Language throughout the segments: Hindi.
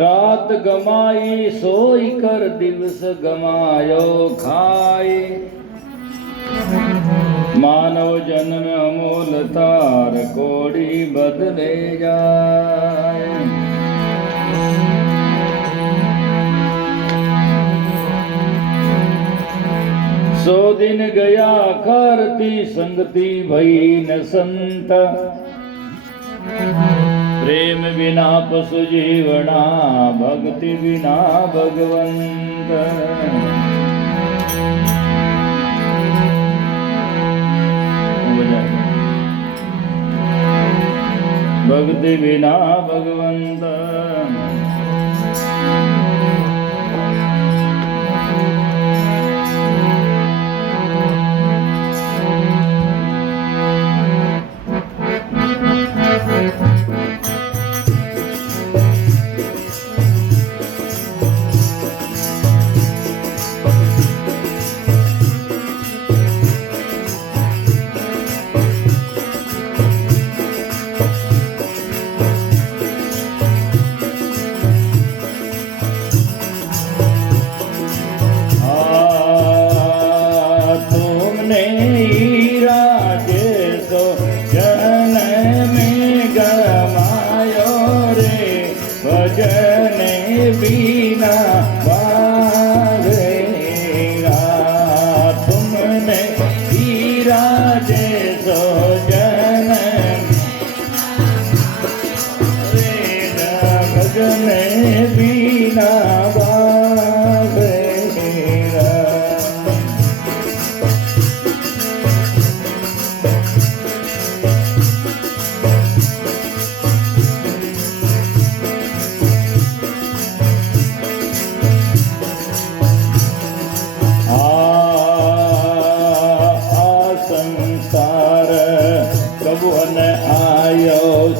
रात गमाई सोई कर दिवस गमायो खाए मानव जन्म अमोल तार कोड़ी बदले जाए। सो दिन गया करती संगति भई न संत प्रेम बिना पशु जीवना भक्ति बिना भगवंत। भक्ति बिना भगवंत। बिना बागेगा तुमने हीरा जैसो जन्म भजने बिना बागेगा।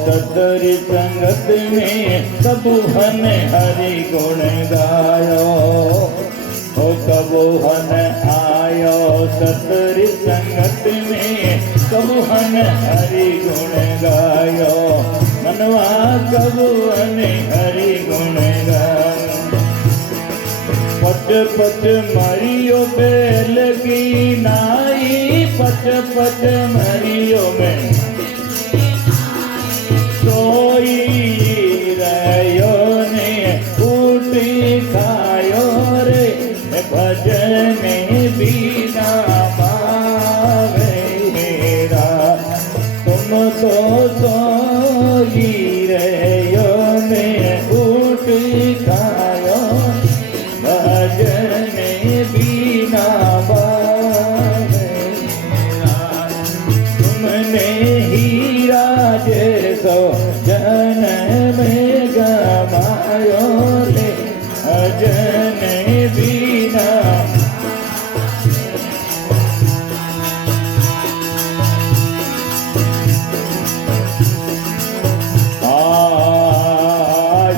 सतरी संगत में कबूहन हरि गुण गायो हो कबूहन आयो सतरी संगत में कबूहन हरि गुण गायो मनवा कबूहन हरि गुण गायो। पच पच मरियो बेल की नाई पच पच मरियो में सोई रयो ने फूटी खायो रे भजने बिना पावेरा तुम तो सोई रयो ने फूटी खायो भजने बिना पावेरा तुमने हीरा जैसो जन्म गमायो ले भजने बिना।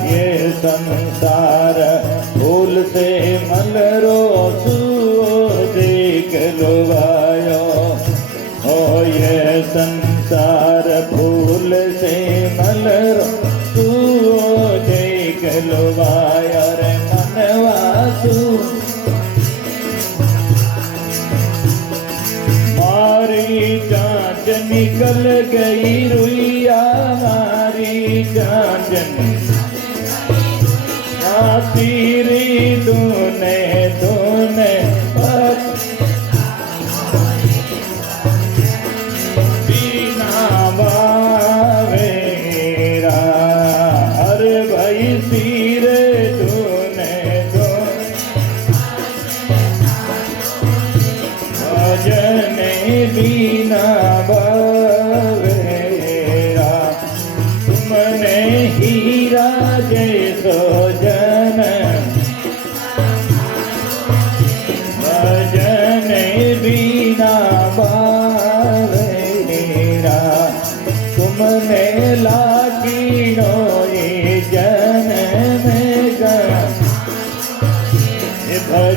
ये संसार फूल से मलरो देख लो गायो हो ये संसार फूल से मलरो तू देख लो गाया रे मनवा तू मारी जांच निकल गई रुइया मारी जांच तेरी दूने दूने बिना बवेरा तुमने हीरा जैसो जन्म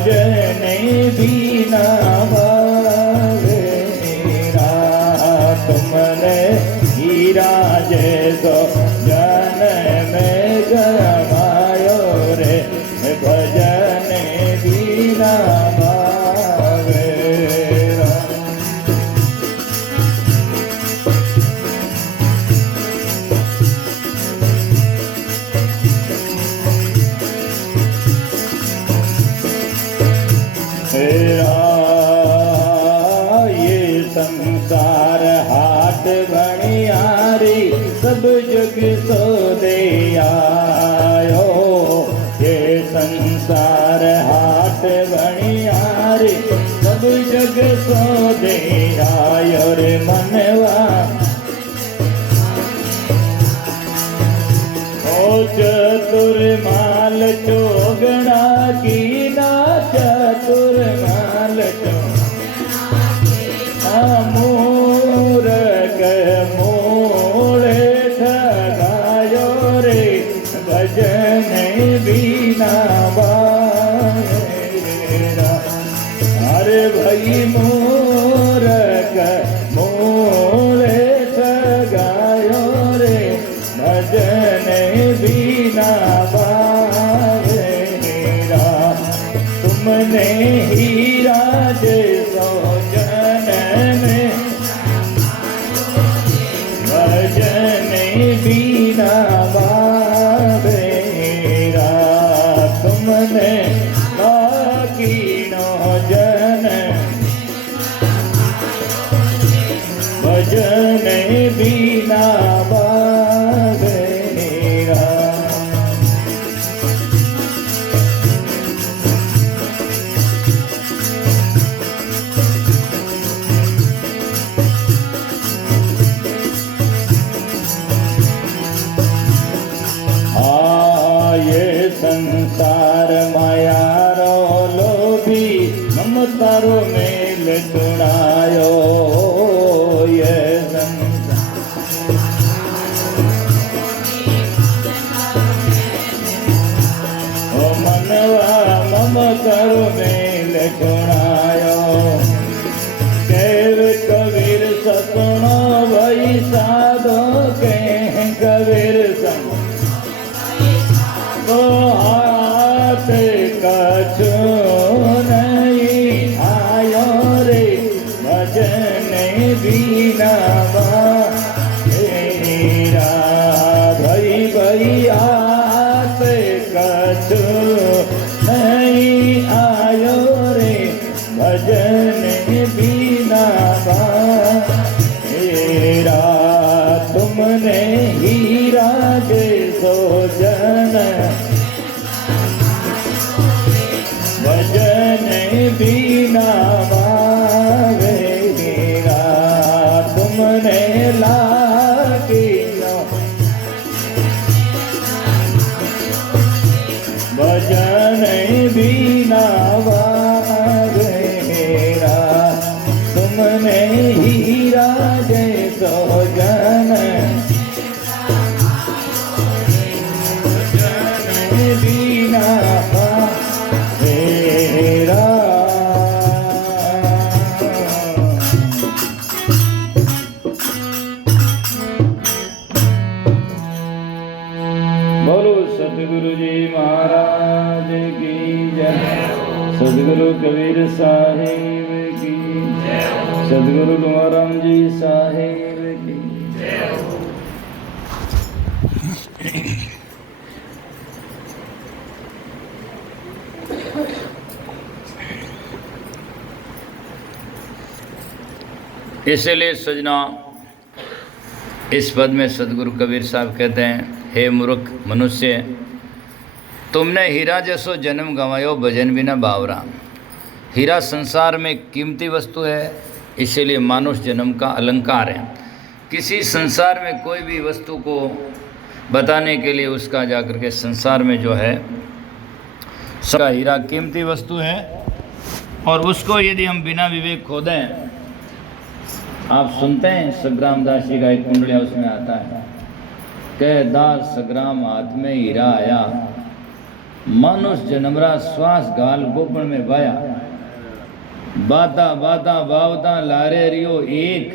भजन बिना भावे हीरा तुमने हीरा जैसो जन में गवायो रे भजन बिना भावे ये संसार हाथ बनियारी सब जग सो दे आयो ये संसार हाथ बनियारी सब जग सो दे आयो रे मनवा ओ चतुर माल चोगना की ना चतुर माल मूरख मूले ठगायो रे भजन बिना बारा अरे भाई मूरख मूले ठगायो रे भजन बिना बारा तुमने हीरा जैसो जन में भजन बिना बाबेरा तुमने कीनो जन भजन बिना बाबेरा संसार माया रो लोभी ममतारो मेल चुनायो ये ओ मनवा ममतारो मेल चुनायो केर कबीर सतनो वही साधो के कबीर सम तो हाथ कछु नहीं आयो रे भजन बिना बारा भई भई हाथ कछु नहीं आयो रे भजन बिना बारा तुमने हीरा जैसो जन भजन बिना बावेरा तुमने लागिनो भजन बिना बावेरा तुमने हीरा जैसो जन बिना तेरा बोलो सतगुरु जी महाराज की जय सतगुरु कबीर साहिब की जय सतगुरु तुमाराम जी साहिब की जय इसलिए सजना इस पद में सदगुरु कबीर साहब कहते हैं, हे मूर्ख मनुष्य, तुमने हीरा जैसो जन्म गंवायो भजन बिना बावरा। हीरा संसार में कीमती वस्तु है, इसीलिए मानुष जन्म का अलंकार है। किसी संसार में कोई भी वस्तु को बताने के लिए उसका जाकर के संसार में जो है सबका हीरा कीमती वस्तु है, और उसको यदि हम बिना विवेक खो दें, आप सुनते हैं सग्राम दास जी का एक कुंडलिया उसमें आता है, कह दास सग्राम हाथ में हीरा आया, मानुष जन्मरा श्वास गाल गोपन में बाया बाता बाता बावता लारे रियो एक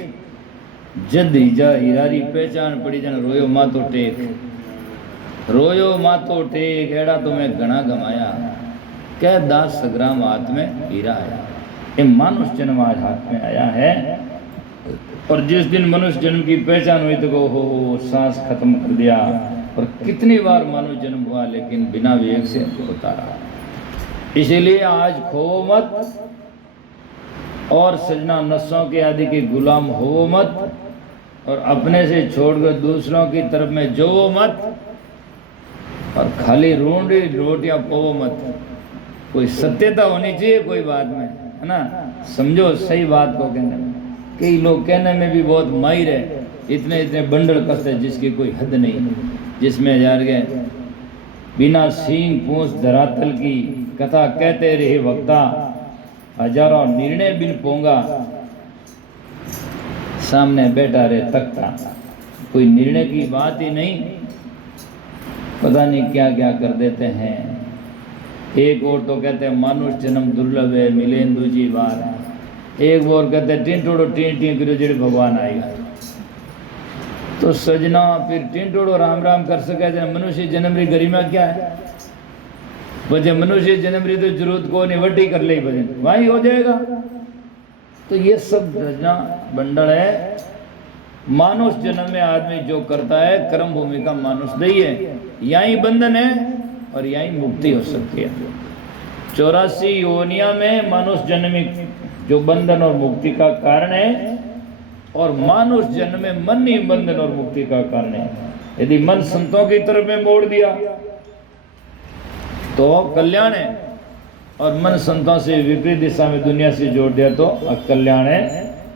जद हिजा हिरारी पहचान पड़ी जन रोयो मातो टेक एड़ा तो मैं घना गमाया कह दास सग्राम हाथ में हीरा आया। ये मानुष जन्म आज हाथ में आया है और जिस दिन मनुष्य जन्म की पहचान हुई तो हो सांस खत्म कर दिया। और कितनी बार मानव जन्म हुआ लेकिन बिना विवेक से होता रहा। इसीलिए आज खो मत और सजना नसों के आदि के गुलाम हो मत और अपने से छोड़कर दूसरों की तरफ में जो मत और खाली रोंडी रोटियां पोवो मत। कोई सत्यता होनी चाहिए कोई बात में, है ना। समझो सही बात को कहने में। कई लोग कहने में भी बहुत माहिर है, इतने इतने बंडल कसते जिसकी कोई हद नहीं, जिसमें यार गए बिना सींग पूंछ धरातल की कथा कहते रहे वक्ता हजारों निर्णय बिन पोंगा सामने बैठा रहे तकता। कोई निर्णय की बात ही नहीं, पता नहीं क्या क्या कर देते हैं। एक और तो कहते हैं मानुष जन्म दुर्लभ है मिलेन दूजी बार। एक और कहते हैं टिंटोड़ो टीं टीं करो जेड़े भगवान आएगा। तो सजना फिर टिंटोड़ो राम राम कर सके जन मनुष्य जन्म री गरिमा क्या है। वजह मनुष्य जन्म री तो जरूरत को नहीं वटी कर ले भजन वही हो जाएगा। तो ये सब रचना बंडल है। मानुष जन्म में आदमी जो करता है कर्म भूमि का मानुष दही है, यही बंधन है और यही मुक्ति हो सकती है। 84 योनिया में मानुष जन्म जो बंधन और मुक्ति का कारण है और मानुष जन्म में मन ही बंधन और मुक्ति का कारण है। यदि मन संतों की तरफ में मोड़ दिया तो कल्याण है और मन संतों से विपरीत दिशा में दुनिया से जोड़ दिया तो अकल्याण है,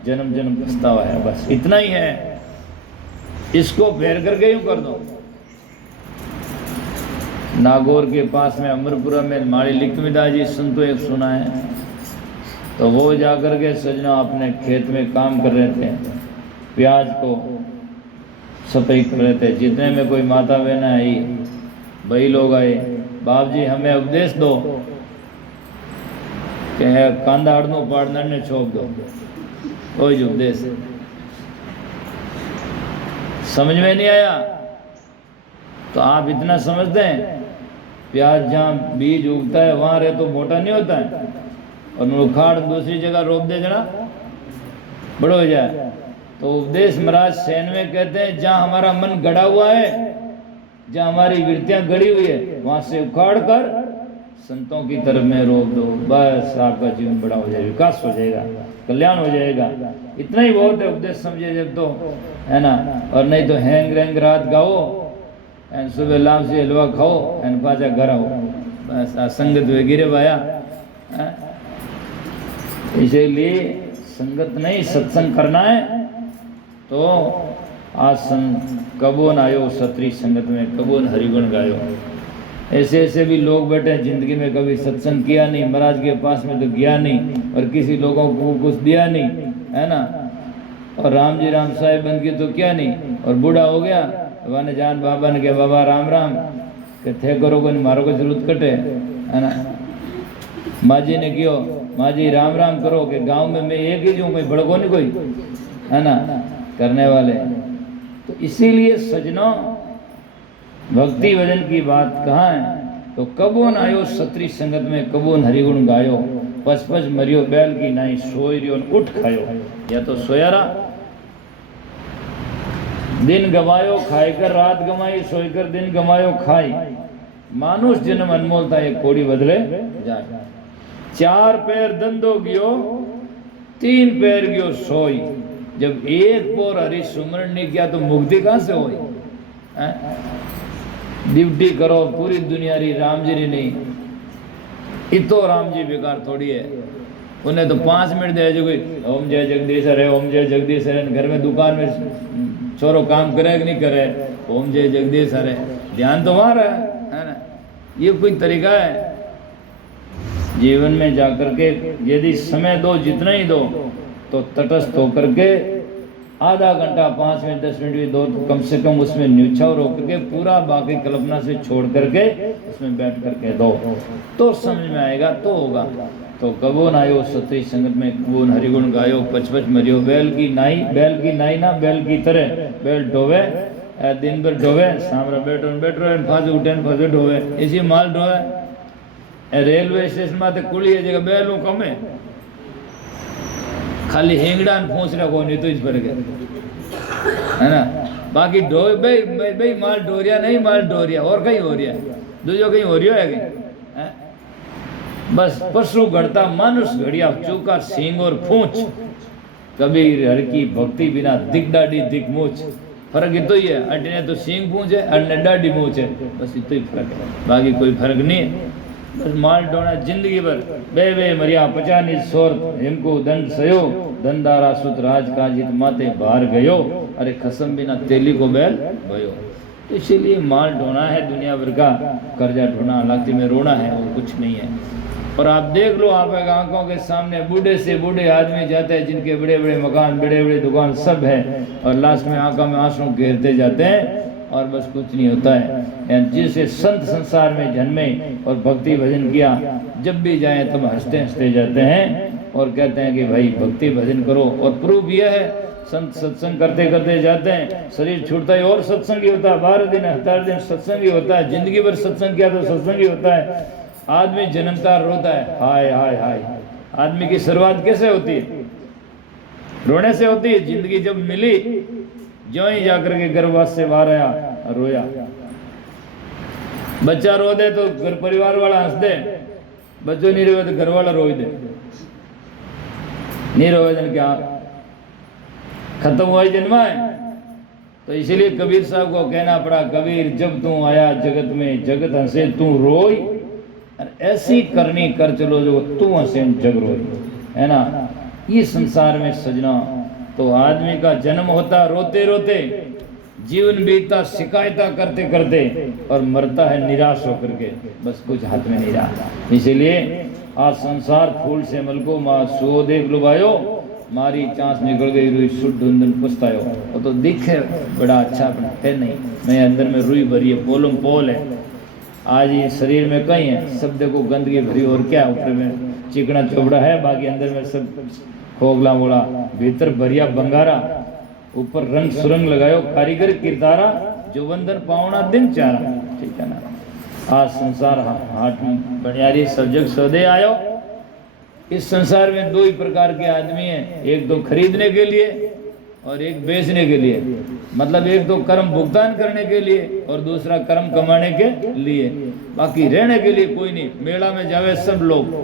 जन्म जन्म पछतावा है। बस इतना ही है, इसको फेर करके यूं कर दो। नागौर के पास में अमरपुरा में माड़ी लिखमिदा जी संतो एक सुना है। तो वो जाकर के सजना अपने खेत में काम कर रहे थे, प्याज को सफाई कर रहे थे। जितने में कोई माता बहन आई, भाई लोग आए, बाप जी हमें उपदेश दो कि कांदा हड़नो पाड़ने ने छोप दो। कोई उपदेश समझ में नहीं आया तो आप इतना समझते हैं प्याज जहाँ बीज उगता है वहाँ रहे तो मोटा नहीं होता है और उखाड़ दूसरी जगह रोप दे जरा बड़ा हो जाए। तो उपदेश महाराज सैन में कहते हैं जहाँ हमारा मन गड़ा हुआ है, जहाँ हमारी वृत्तियाँ गड़ी हुई है वहाँ से उखाड़ कर संतों की तरफ में रोक दो। बस आपका जीवन बड़ा हो जाएगा, विकास हो जाएगा, कल्याण हो जाएगा। इतना ही बहुत है उपदेश समझे जब तो, है ना। और नहीं तो हैंग रैंग रात गाओ एंड सुबह लाभ से हलवा खाओ एंड पाचा घर आओ। बस संगत वे गिरे भाया। इसीलिए संगत नहीं सत्संग करना है। तो आज कबोन आयो सत्री संगत में, कबोन हरिगुण गायो। ऐसे ऐसे भी लोग बैठे हैं जिंदगी में कभी सत्संग किया नहीं, महाराज के पास में तो गया नहीं और किसी लोगों को कुछ दिया नहीं, है ना। और राम जी राम साहेब बन के तो क्या नहीं, और बूढ़ा हो गया वाने जान बाबा ने कहा बाबा राम राम के थे करो कोई मारो को जरूरत कटे, है ना। माँ जी ने क्यों माँ जी राम राम करो कि गांव में मैं एक ही हूँ, कोई भड़को नहीं कोई, है ना, करने वाले। तो इसीलिए सजनों भक्ति भजन की बात कहाँ है। तो कबोन आयो सत्री संगत में, कबोन हरिगुण गायो। पच पच मरियो बैल की नाई, सोई रियो उठ खायो। या तो सोया रहा, दिन गवायो खाई कर रात गवाई, सोई कर दिन गवायो खाई। मानुष जन्म अनमोल था, एक कोड़ी बदले जाए। 4 पैर धंधो गियो, 3 पैर गियो सोई। जब एक पोर हरि सुमरण नहीं किया तो मुक्ति कहाँ से हुई। ड्यूटी करो पूरी दुनिया री, राम जी री नहीं। इतो राम जी बेकार थोड़ी है। उन्हें तो 5 मिनट दे जो कोई ओम जय जगदीशर है, ओम जय जगदीशर है। घर में दुकान में छोरो काम करे कि नहीं करे, ओम जय जगदीशर है। ध्यान तो वहाँ रहा है ना। ये कोई तरीका है जीवन में जाकर के। यदि समय दो जितना ही दो तो तटस्थ होकर के आधा घंटा 5 मिनट 10 मिनट भी दो तो कम से कम उसमें न्यूछावर होकर के पूरा बाकी कल्पना से छोड़ करके उसमें बैठ करके दो तो समझ में आएगा तो होगा। तो कबो नायो सती संगत में कबो हरिगुण गायो पच पच मरियो बैल की नाई ना बैल की तरह बैल ढोवे दिन भर ढोवे सामरा बैठो फाज उठे फाजे ढोवे इसी माल ढोवे रेलवे स्टेशन में कुली जगह बैलों कमे खाली हेंगड़ा पूछ रहा को नहीं तो इस पर है ना बाकी ढो भाई माल ढोरिया नहीं माल ढोरिया और कहीं हो रहा है दूसरो कहीं हो रही है कहीं बस पशु घड़ता मानुष घड़िया चूका सींग और पूंछ कबीर हर की भक्ति बिना दिख डाडी दिख मूछ फर्क इतो ही है अटने तो सींग पूंछ है अटने डाडी मूछ है बस इतो ही फर्क है बाकी कोई फर्क नहीं है। बस माल ढोना जिंदगी भर बे मरिया पचानी सोर हिमको दंड सयो दंदारा सुत राज काजित माते बाहर गयो अरे खसम बिना तेली को बैल भयो। तो इसीलिए माल ढोना है दुनिया भर का कर्जा ढोना लाती में रोना है और कुछ नहीं है। और आप देख लो आप आंखों के सामने बूढ़े से बूढ़े आदमी जाते हैं जिनके बड़े बड़े मकान बड़े बड़े दुकान सब है और लास्ट में आंखों में आंसू घेरते जाते हैं और बस कुछ नहीं होता है। जिसे संत संसार में जन्मे और भक्ति भजन किया जब भी जाए तब हंसते हंसते जाते हैं और कहते हैं कि भाई भक्ति भजन करो। और प्रूफ यह है संत सत्संग करते करते जाते हैं शरीर छूटता है और सत्संग ही होता है 12 दिन 18 दिन सत्संग ही होता है जिंदगी भर सत्संग किया तो सत्संग ही होता है। आदमी जन्मता रोता है हाय हाय हाय आदमी की शुरुआत कैसे होती है रोने से होती है। जिंदगी जब मिली जो ही जाकर के गर्भवास से बाहर आया रोया बच्चा रो दे तो घर परिवार वाला हंस दे बच्चों नहीं रोए तो घर वाला रो दे नहीं रोए तो क्या खत्म हुआ ही जन्मा है। तो इसीलिए कबीर साहब को कहना पड़ा कबीर जब तू आया जगत में जगत हंसे तू रोई और ऐसी करनी कर चलो जो तू हंसे जग रोई है ना। ये संसार में सजना तो आदमी का जन्म होता रोते रोते जीवन बीतता शिकायता करते करते और मरता है निराश होकर के बस कुछ हाथ में नहीं रहा। इसीलिए आज संसार फूल से मलको माँ सो देख लुभायो मारी चांस निकल गई रुई शुद्ध धुंधन पुछतायो। वो तो दिखे बड़ा अच्छा है नहीं मैं अंदर में रुई भरी है पोलम पोल है। आज ये शरीर में कहीं है सब देखो गंदगी भरी और क्या ऊपर में चिकना चोपड़ा है बाकी अंदर में सब खोगला मोड़ा भीतर भरिया बंगारा ऊपर रंग सुरंग लगायो कारीगर किरदारा जो वंदन पावना दिन चारा ठीक है ना। आज संसार हाट बनियारी सब जग सौदे आयो। इस संसार में दो ही प्रकार के आदमी हैं एक तो खरीदने के लिए और एक बेचने के लिए मतलब एक तो कर्म भुगतान करने के लिए और दूसरा कर्म कमाने के लिए बाकी रहने के लिए कोई नहीं। मेला में जावे सब लोग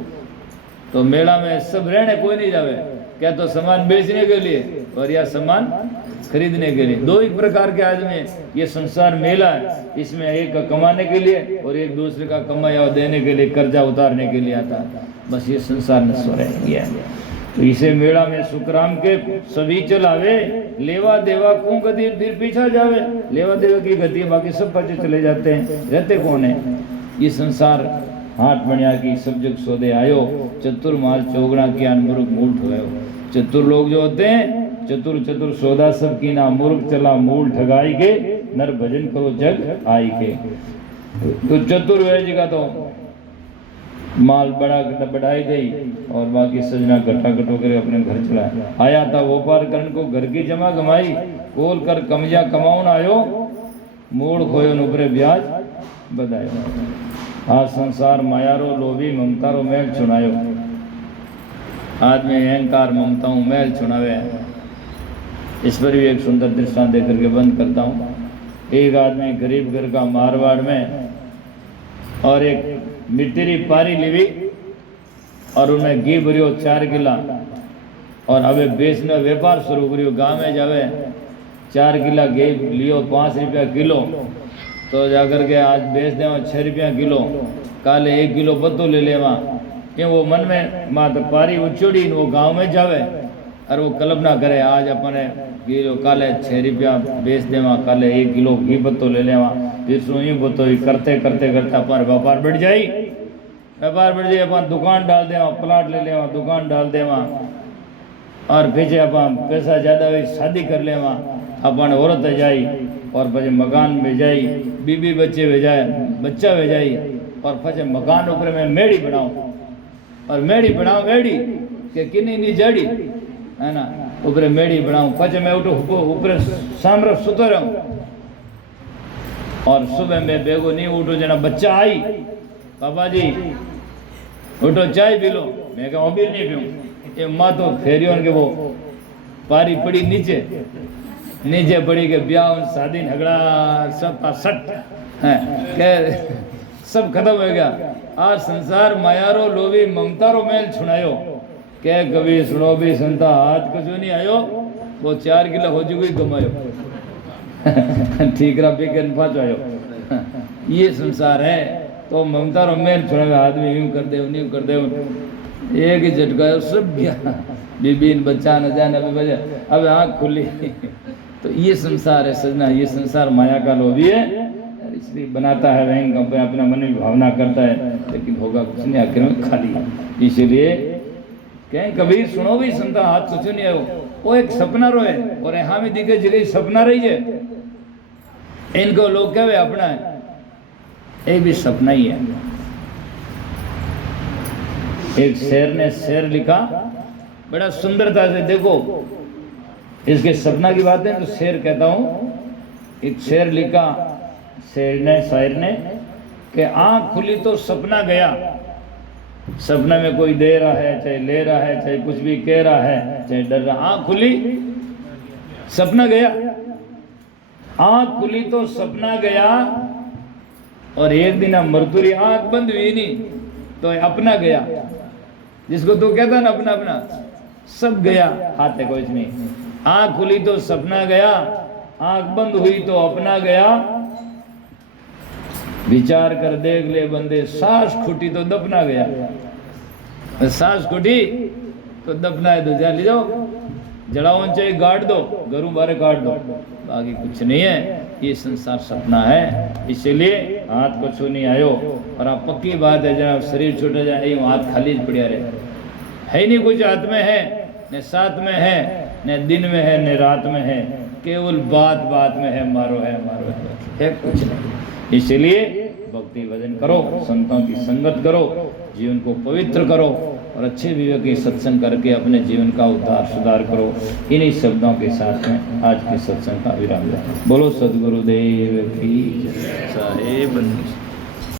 तो मेला में सब रहने कोई नहीं जावे क्या तो सामान बेचने के लिए और या सामान खरीदने के लिए। दो ही प्रकार के आदमी ये संसार मेला है इसमें एक का कमाने के लिए और एक दूसरे का कमाया देने के लिए कर्जा उतारने के लिए आता है बस ये संसार नश्वर है। तो इसे मेला में सुखराम के सभी चलावे लेवा देवा को गति फिर पीछा जावे लेवा देवा की गति बाकी सब बच्चे चले जाते हैं रहते कौन है। ये संसार हाथ बनिया की सब जग सौदे आयो चतुर माल चौगड़ा किया मूर्ख मूल ठोयो। चतुर लोग जो होते हैं चतुर चतुर सौदा सब की ना मूर्ख चला मूल ठगाई के नर भजन करो जग आई के। तो चतुर वैज का तो माल बढ़ाई गई और बाकी सजना गट्ठा गट्ठो कर अपने घर चलाया। आया था व्यापार करण को घर की जमा कमाई कोल कर कमजा कमाउन आयो मूड खोयो नुपरे ब्याज बधायो। आज संसार मायारो लोभी ममतारो मैल चुनायो। आदमी अहंकार ममताओं मैल चुनावे। इस पर भी एक सुंदर दृष्टांत देकर के बंद करता हूँ। एक आदमी गरीब घर का मारवाड़ में और एक मिट्टी पारी लीवी और उन्हें घी भरियो 4 किला और अबे बेचने व्यापार शुरू करियो। गाँव में जावे 4 किला घी लियो 5 रुपया किलो तो जाकर के आज बेच दे 6 रुपया किलो काले 1 किलो पत्तो ले ले वहाँ क्यों वो मन में माँ तो पारी उछोड़ी वो गाँव में जावे और वो कल्पना करे आज अपने किलो काले 6 रुपया बेच दे वहाँ काले 1 किलो घी पत्तो ले ले वहाँ फिर सुई बतो करते करते करते अपन व्यापार बढ़ जाई अपन दुकान डाल दे वहाँ प्लाट ले ले वहाँ दुकान डाल दे वहाँ और पीछे अपन पैसा ज़्यादा हुई शादी कर ले वहाँ अपन औरत जाई और पीछे मकान में जाई बीबी बच्चे भेजाए बच्चा भेजाई और पीछे मकान ऊपर में मेड़ी बनाऊँ और मेड़ी बनाऊँ मेड़ी के किन्नी नहीं जड़ी है ना ऊपर मेड़ी बनाऊँ पीछे मैं उठो ऊपर सामने सुतो रहूँ और सुबह में बेगो नहीं उठो जना बच्चा आई पापा जी उठो चाय पी लो मैं क्या अभी नहीं पीऊँ ये माँ तो फेरियों के वो पारी पड़ी नीचे नीचे पड़ी के ब्याह शादी झगड़ा सब सट है के सब खत्म हो गया आज संसार मायारो लोभी ममतारो मेल छुड़ायो के कभी सुनो भी संता हाथ कुछ नहीं आयो वो 4 किलो हो चुकी गमायो ठीक रहा पीकर पाँच आयो ये संसार है तो ममतारो मेल छुड़ावे आदमी यूं कर दे यूं कर दे एक ही झटका सब गया बीबी बच्चा न जाने अभी बजा अब आँख खुली तो ये संसार है सजना ये संसार माया का लोभी है इसलिए बनाता है वह अपना मन में भावना करता है लेकिन होगा कुछ नहीं आखिर में खाली इसलिए कहें कबीर सुनो भी संता हाथ कुछ नहीं है वो एक सपना रोए और यहाँ भी दिखे जगह सपना रही है इनको लोग क्या वे अपना है ये भी सपना ही है। एक शेर ने शेर लिखा बड़ा सुंदरता से देखो इसके सपना की बात है तो शेर कहता हूँ एक शेर लिखा शेर ने शायर ने कि आँख खुली तो सपना गया सपने में कोई दे रहा है चाहे ले रहा है चाहे कुछ भी कह रहा है चाहे डर रहा आँख खुली सपना गया आँख खुली तो सपना गया और एक दिन हम मरतुरी आँख बंद हुई नहीं तो अपना गया जिसको तो कहता ना अपना अपना सब गया हाथ है कुछ नहीं आँख खुली तो सपना गया आँख बंद हुई तो अपना गया विचार कर देख ले बंदे सांस खुटी तो दफना गया सांस खुटी तो दफना है तो जा ले जाओ जड़ाओ चाहिए गाड़ दो घरों बारे काट दो बाकी कुछ नहीं है ये संसार सपना है इसलिए हाथ को छू नहीं आयो और आप पक्की बात है जब शरीर छूटे जाए हाथ खाली पड़िया रहे है नहीं कुछ हाथ में है न साथ में है न दिन में है न रात में है केवल बात बात में है मारो है कुछ नहीं इसलिए भक्ति भजन करो संतों की संगत करो जीवन को पवित्र करो और अच्छे विवेक की सत्संग करके अपने जीवन का उद्धार सुधार करो इन्हीं शब्दों के साथ में आज के सत्संग का विराम बोलो सद्गुरुदेव की जय साहेब।